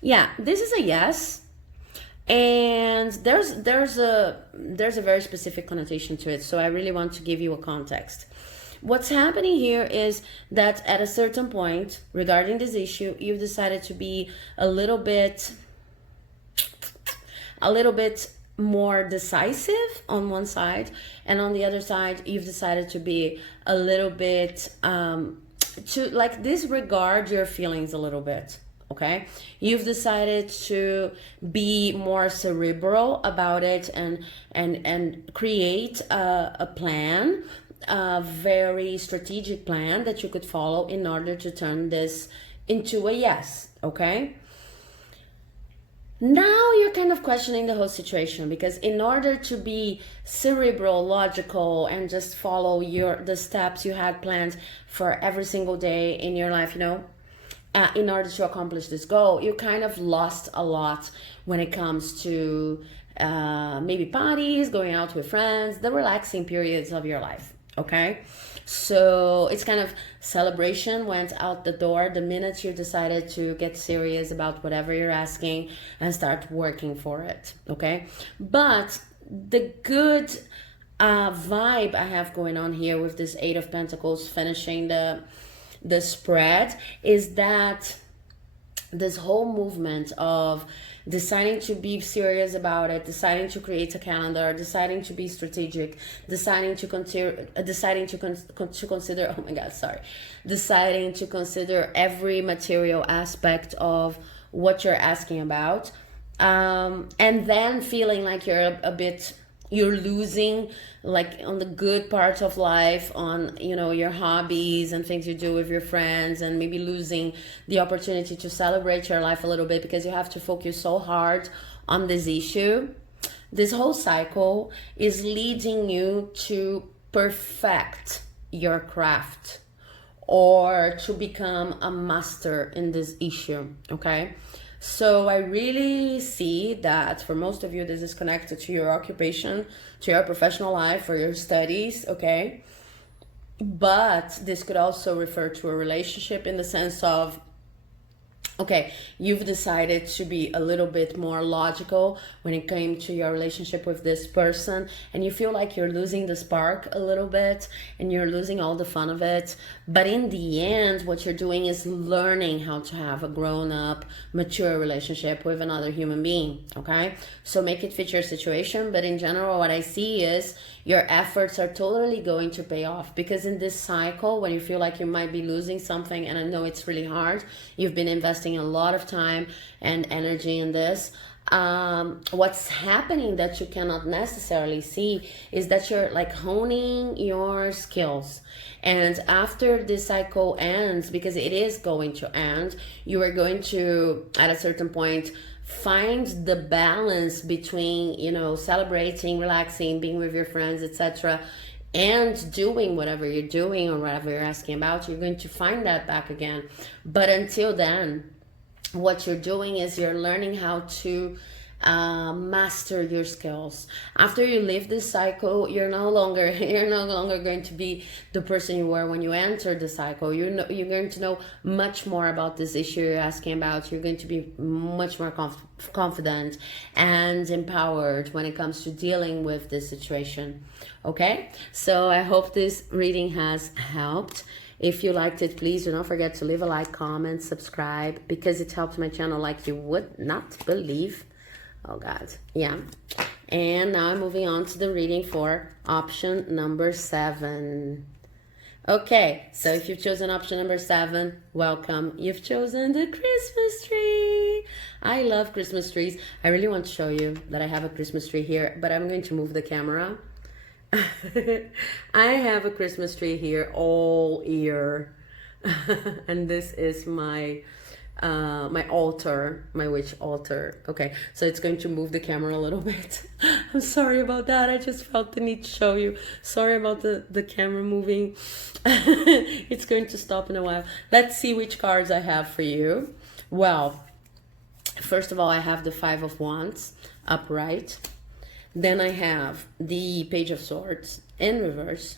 yeah, this is a yes. And there's a very specific connotation to it, so I really want to give you a context. What's happening here is that at a certain point regarding this issue, you've decided to be a little bit more decisive on one side, and on the other side you've decided to be a little bit to like disregard your feelings a little bit. Okay, you've decided to be more cerebral about it and create a plan, a very strategic plan that you could follow in order to turn this into a yes. Okay, now you're kind of questioning the whole situation, because in order to be cerebral, logical, and just follow the steps you had planned for every single day in your life, you know, in order to accomplish this goal, you kind of lost a lot when it comes to maybe parties, going out with friends, the relaxing periods of your life. Okay, so it's kind of celebration went out the door the minute you decided to get serious about whatever you're asking and start working for it. Okay, but the good vibe I have going on here with this Eight of Pentacles finishing the spread is that this whole movement of deciding to be serious about it, deciding to create a calendar, deciding to be strategic, deciding to consider oh my god, sorry, deciding to consider every material aspect of what you're asking about, and then feeling like you're losing like on the good parts of life, on, you know, your hobbies and things you do with your friends, and maybe losing the opportunity to celebrate your life a little bit because you have to focus so hard on this issue. This whole cycle is leading you to perfect your craft or to become a master in this issue. Okay, so I really see that for most of you, this is connected to your occupation, to your professional life or your studies, okay? But this could also refer to a relationship in the sense of, okay, you've decided to be a little bit more logical when it came to your relationship with this person, and you feel like you're losing the spark a little bit and you're losing all the fun of it. But in the end, what you're doing is learning how to have a grown-up, mature relationship with another human being, okay? So make it fit your situation, but in general, what I see is your efforts are totally going to pay off, because in this cycle, when you feel like you might be losing something, and I know it's really hard, you've been investing a lot of time and energy in this, what's happening that you cannot necessarily see is that you're like honing your skills. And after this cycle ends, because it is going to end, you are going to, at a certain point, find the balance between, you know, celebrating, relaxing, being with your friends, etc., and doing whatever you're doing or whatever you're asking about. You're going to find that back again. But until then, what you're doing is you're learning how to master your skills. After you leave this cycle, you're no longer going to be the person you were when you entered the cycle. You're going to know much more about this issue you're asking about. You're going to be much more confident and empowered when it comes to dealing with this situation. Okay, so I hope this reading has helped. If you liked it, please do not forget to leave a like, comment, subscribe, because it helps my channel like you would not believe. Oh God, yeah. And now I'm moving on to the reading for option number 7. Okay, so if you've chosen option number 7, welcome. You've chosen the Christmas tree. I love Christmas trees. I really want to show you that I have a Christmas tree here, but I'm going to move the camera. I have a Christmas tree here all year. And this is my my altar, my witch altar. Okay, so it's going to move the camera a little bit. I'm sorry about that. I just felt the need to show you. Sorry about the camera moving. It's going to stop in a while. Let's see which cards I have for you. Well, first of all, I have the Five of Wands upright. Then I have the Page of Swords in reverse.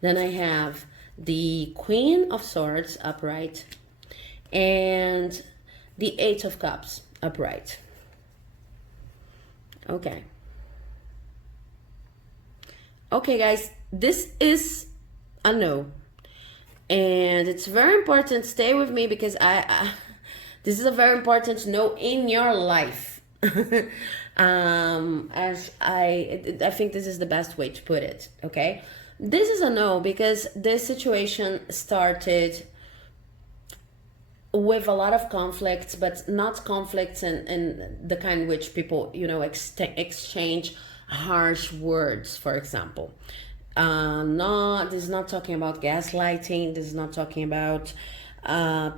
Then I have the Queen of Swords upright. And the Eight of Cups upright. Okay. Okay, guys, this is a no. And it's very important. Stay with me because this is a very important no in your life. As I think this is the best way to put it. Okay, this is a no because this situation started with a lot of conflicts, but not conflicts in the kind which people, you know, exchange harsh words, for example. This is not talking about gaslighting. This is not talking about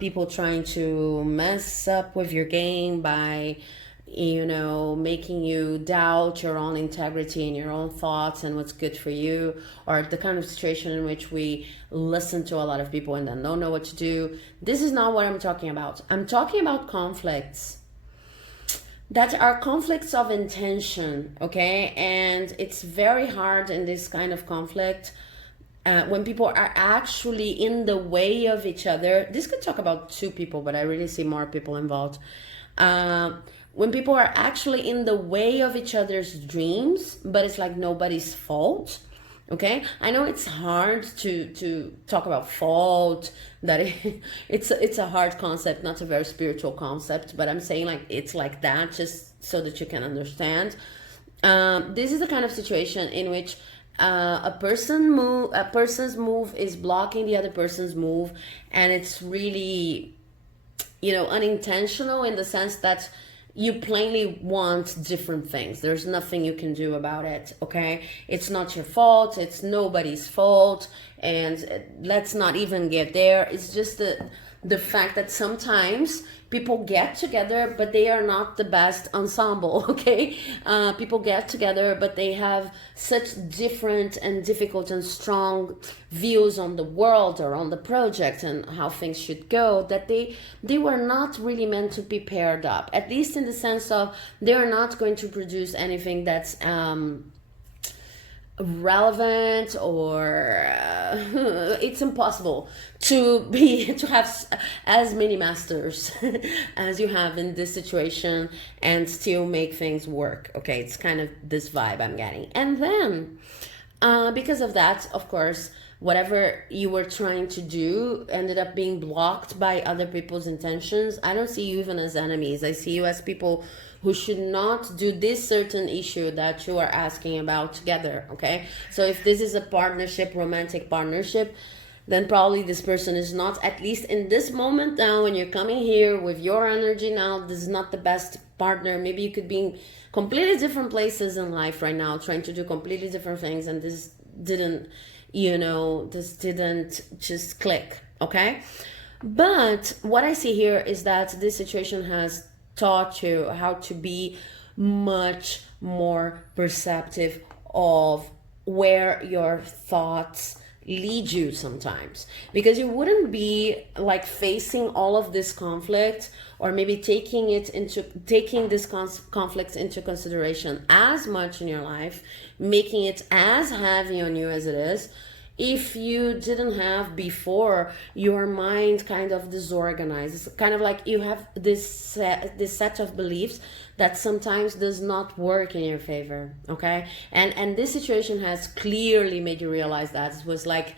people trying to mess up with your game by, you know, making you doubt your own integrity and your own thoughts and what's good for you, or the kind of situation in which we listen to a lot of people and then don't know what to do. This is not what I'm talking about. I'm talking about conflicts that are conflicts of intention, okay? And it's very hard in this kind of conflict when people are actually in the way of each other. This could talk about two people, but I really see more people involved. When people are actually in the way of each other's dreams, but it's like nobody's fault. Okay, I know it's hard to talk about fault, that it's a hard concept, not a very spiritual concept, but I'm saying like it's like that just so that you can understand. This is the kind of situation in which a person's move is blocking the other person's move, and it's really, you know, unintentional in the sense that you plainly want different things. There's nothing you can do about it, okay? It's not your fault. It's nobody's fault. And let's not even get there. It's just the fact that sometimes people get together, but they are not the best ensemble, okay? People get together, but they have such different and difficult and strong views on the world or on the project and how things should go, that they were not really meant to be paired up, at least in the sense of they are not going to produce anything that's relevant, or it's impossible to have as many masters as you have in this situation and still make things work. Okay, it's kind of this vibe I'm getting. And then because of that, of course, whatever you were trying to do ended up being blocked by other people's intentions. I don't see you even as enemies. I see you as people who should not do this certain issue that you are asking about together, okay? So if this is a partnership, romantic partnership, then probably this person is not, at least in this moment now, when you're coming here with your energy now, this is not the best partner. Maybe you could be in completely different places in life right now, trying to do completely different things, and this didn't, you know, this didn't just click, okay? But what I see here is that this situation has taught you how to be much more perceptive of where your thoughts lead you sometimes, because you wouldn't be like facing all of this conflict, or maybe taking this conflict into consideration as much in your life, making it as heavy on you as it is, if you didn't have before your mind kind of disorganized. It's kind of like you have this set of beliefs that sometimes does not work in your favor, okay? And this situation has clearly made you realize that. It was like,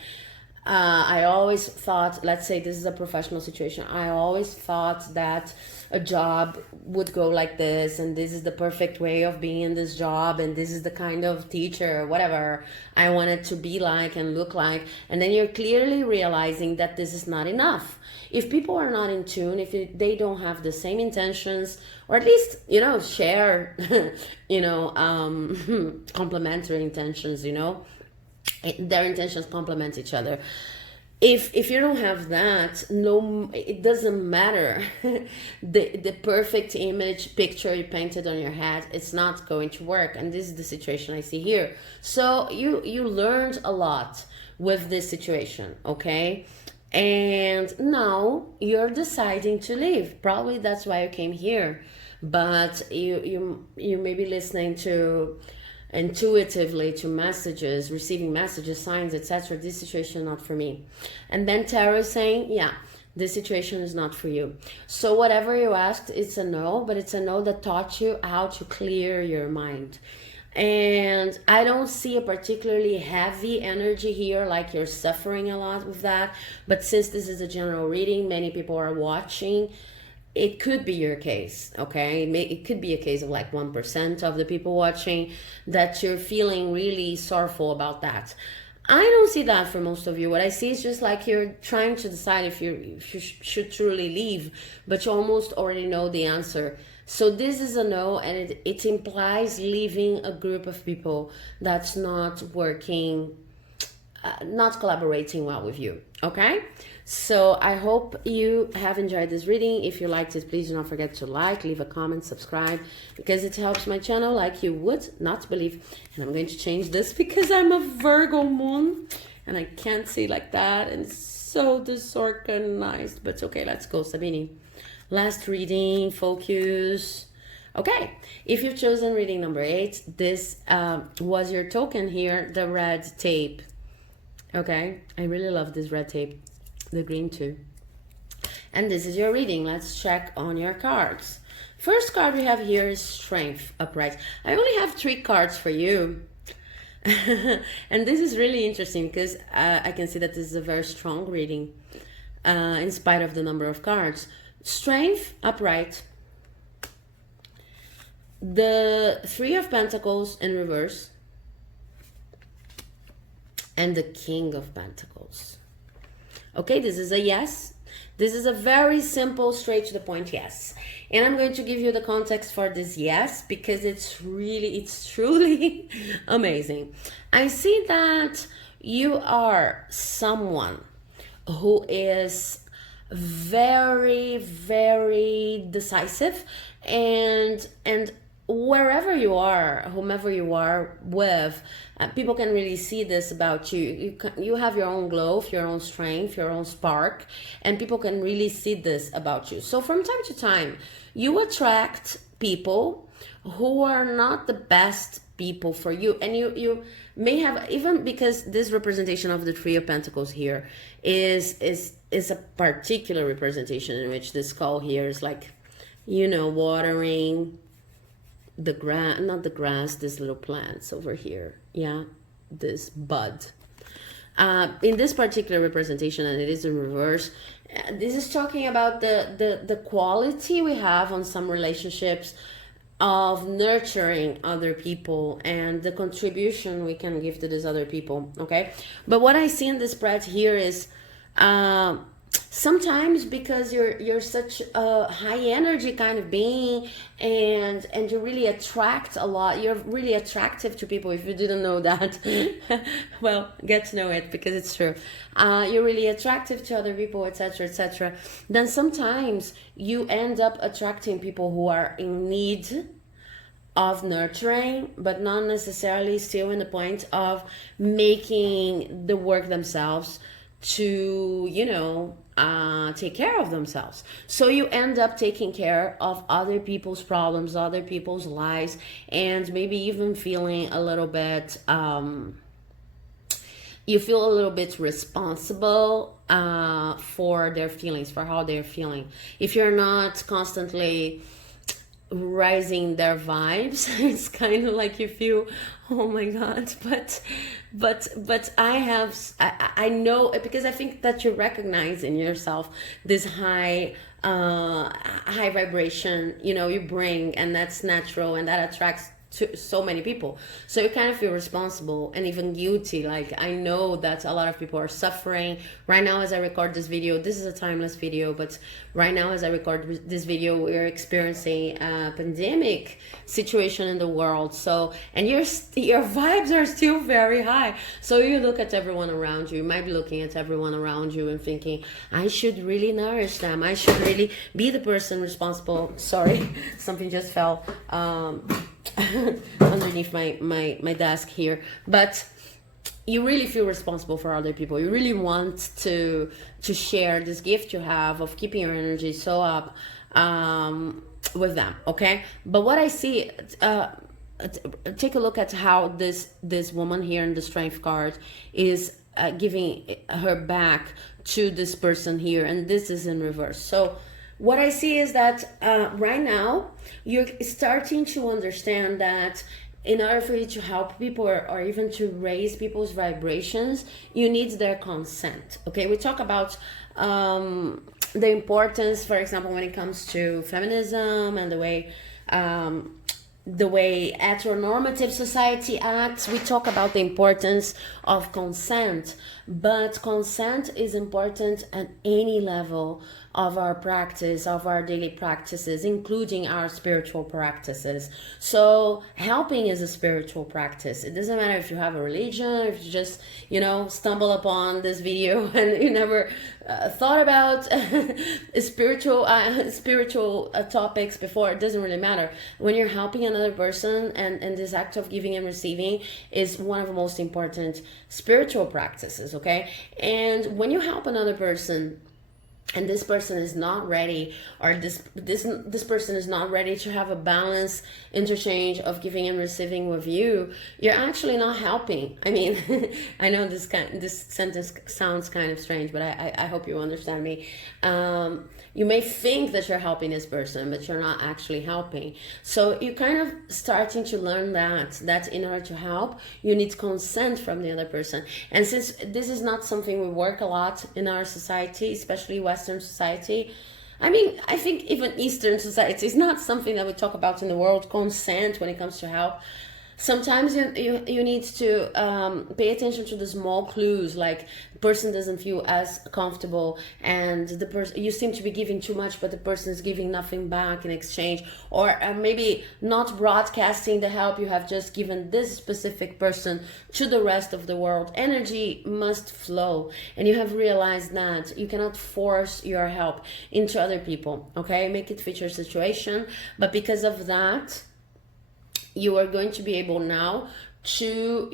I always thought, let's say this is a professional situation, I always thought that a job would go like this, and this is the perfect way of being in this job, and this is the kind of teacher or whatever I wanted to be like and look like. And then you're clearly realizing that this is not enough. If people are not in tune, if they don't have the same intentions, or at least, you know, share, you know, complementary intentions, you know, their intentions complement each other. if you don't have that, no, it doesn't matter. The perfect image picture you painted on your head, it's not going to work. And this is the situation I see here. So you learned a lot with this situation, okay? And now you're deciding to leave. Probably that's why you came here. But you may be listening to intuitively to messages, receiving messages, signs, etc. This situation not for me. And then tarot is saying, yeah, this situation is not for you. So whatever you asked, it's a no, but it's a no that taught you how to clear your mind. And I don't see a particularly heavy energy here, like you're suffering a lot with that. But since this is a general reading, many people are watching. It could be your case, okay? It could be a case of like 1% of the people watching that you're feeling really sorrowful about that. I don't see that for most of you. What I see is just like you're trying to decide if you should truly leave, but you almost already know the answer. So this is a no, and it implies leaving a group of people that's not working, not collaborating well with you, okay? So I hope you have enjoyed this reading. If you liked it, please do not forget to like, leave a comment, subscribe, because it helps my channel like you would not believe. And I'm going to change this because I'm a Virgo moon and I can't see like that, and it's so disorganized, but okay, let's go, Sabine. Last reading, focus. Okay, if you've chosen reading number 8, this was your token here, the red tape. Okay, I really love this red tape, the green too. And this is your reading. Let's check on your cards. First card we have here is Strength, upright. I only have 3 cards for you. And this is really interesting because I can see that this is a very strong reading in spite of the number of cards. Strength, upright. The 3 of Pentacles in reverse. And the King of Pentacles. Okay, this is a yes. This is a very simple, straight to the point yes. And I'm going to give you the context for this yes, because it's truly amazing. I see that you are someone who is very, very decisive, and wherever you are, whomever you are with, people can really see this about you. You have your own glow, your own strength, your own spark, and people can really see this about you. So from time to time, you attract people who are not the best people for you, and you may have, even because this representation of the 3 of Pentacles here is a particular representation in which this skull here is like, you know, watering the grass, not the grass, this little plants over here, yeah, this bud. In this particular representation, and it is in reverse, this is talking about the quality we have on some relationships of nurturing other people and the contribution we can give to these other people, okay? But what I see in this spread here is sometimes because you're such a high energy kind of being, and you really attract a lot, you're really attractive to people. If you didn't know that, well, get to know it, because it's true. You're really attractive to other people, etc., etc. Then sometimes you end up attracting people who are in need of nurturing, but not necessarily still in the point of making the work themselves to, you know, take care of themselves. So you end up taking care of other people's problems, other people's lives, and maybe even feeling a little bit, you feel a little bit responsible for their feelings, for how they're feeling. If you're not constantly rising their vibes, it's kind of like you feel, oh my god, but I know, because I think that you recognize in yourself this high vibration, you know, you bring, and that's natural, and that attracts to so many people. So you kind of feel responsible and even guilty. Like, I know that a lot of people are suffering right now as I record this video. This is a timeless video, but right now as I record this video, we're experiencing a pandemic situation in the world. So, and your vibes are still very high. So you look at everyone around you. You might be looking at everyone around you and thinking, I should really nourish them. I should really be the person responsible. Sorry, something just fell underneath my desk here. But you really feel responsible for other people. You really want to share this gift you have of keeping your energy so up with them, okay? But what I see, take a look at how this woman here in the Strength card is giving her back to this person here, and this is in reverse. So what I see is that right now you're starting to understand that in order for you to help people or even to raise people's vibrations, you need their consent. Okay, we talk about the importance, for example, when it comes to feminism and the way heteronormative society acts. We talk about the importance of consent, but consent is important at any level of our practice, of our daily practices, including our spiritual practices. So helping is a spiritual practice. It doesn't matter if you have a religion, if you just, stumble upon this video and you never thought about spiritual topics before. It doesn't really matter. When you're helping another person, and this act of giving and receiving is one of the most important spiritual practices, okay? And when you help another person, and this person is not ready, or this person is not ready to have a balanced interchange of giving and receiving with you, you're actually not helping. I mean, I know this sentence sounds kind of strange, but I hope you understand me. You may think that you're helping this person, but you're not actually helping. So you're kind of starting to learn that in order to help, you need consent from the other person. And since this is not something we work a lot in our society, especially Western society, I mean, I think even Eastern society is not something that we talk about in the world, consent when it comes to help. Sometimes you need to pay attention to the small clues, like the person doesn't feel as comfortable, and the person, you seem to be giving too much, but the person is giving nothing back in exchange, or maybe not broadcasting the help you have just given this specific person to the rest of the world. Energy must flow, and you have realized that you cannot force your help into other people, okay? Make it fit your situation, but because of that, you are going to be able now to,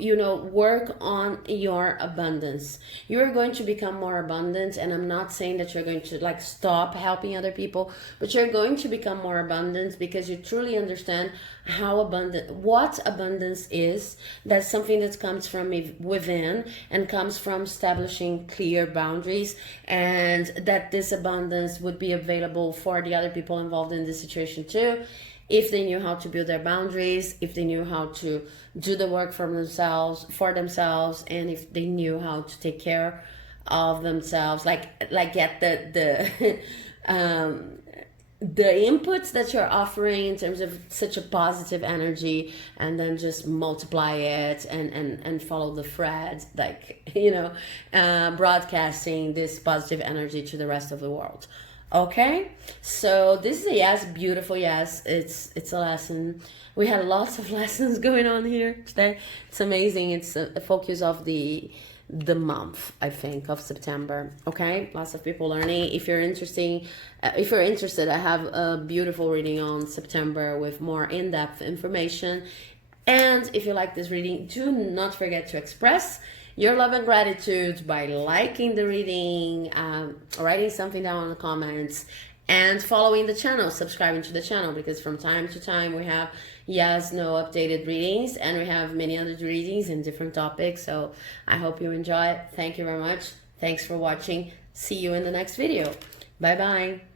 work on your abundance. You are going to become more abundant, and I'm not saying that you're going to stop helping other people, but you're going to become more abundant because you truly understand what abundance is. That's something that comes from within and comes from establishing clear boundaries, and that this abundance would be available for the other people involved in this situation too, if they knew how to build their boundaries, if they knew how to do the work for themselves, and if they knew how to take care of themselves, get the inputs that you're offering in terms of such a positive energy, and then just multiply it and follow the thread, broadcasting this positive energy to the rest of the world. Okay, so this is a yes, beautiful yes. It's a lesson. We had lots of lessons going on here today. It's amazing. It's a focus of the month, I think, of September. Okay, lots of people learning. If you're interested, I have a beautiful reading on September with more in-depth information. And if you like this reading, do not forget to express your love and gratitude by liking the reading, writing something down in the comments, and following the channel, subscribing to the channel, because from time to time we have no updated readings, and we have many other readings in different topics. So I hope you enjoy it. Thank you very much. Thanks for watching. See you in the next video. Bye bye.